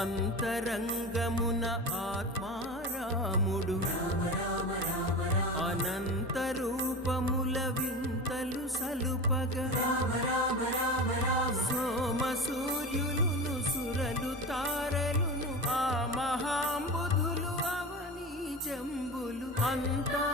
అంతరంగమున ఆత్మారాముడు అనంత రూపముల వింతలు సలుపగ సోమ సూర్యులును సురలు తారలును ఆ మహాంబుధులు అవనీ జంబులు అంతా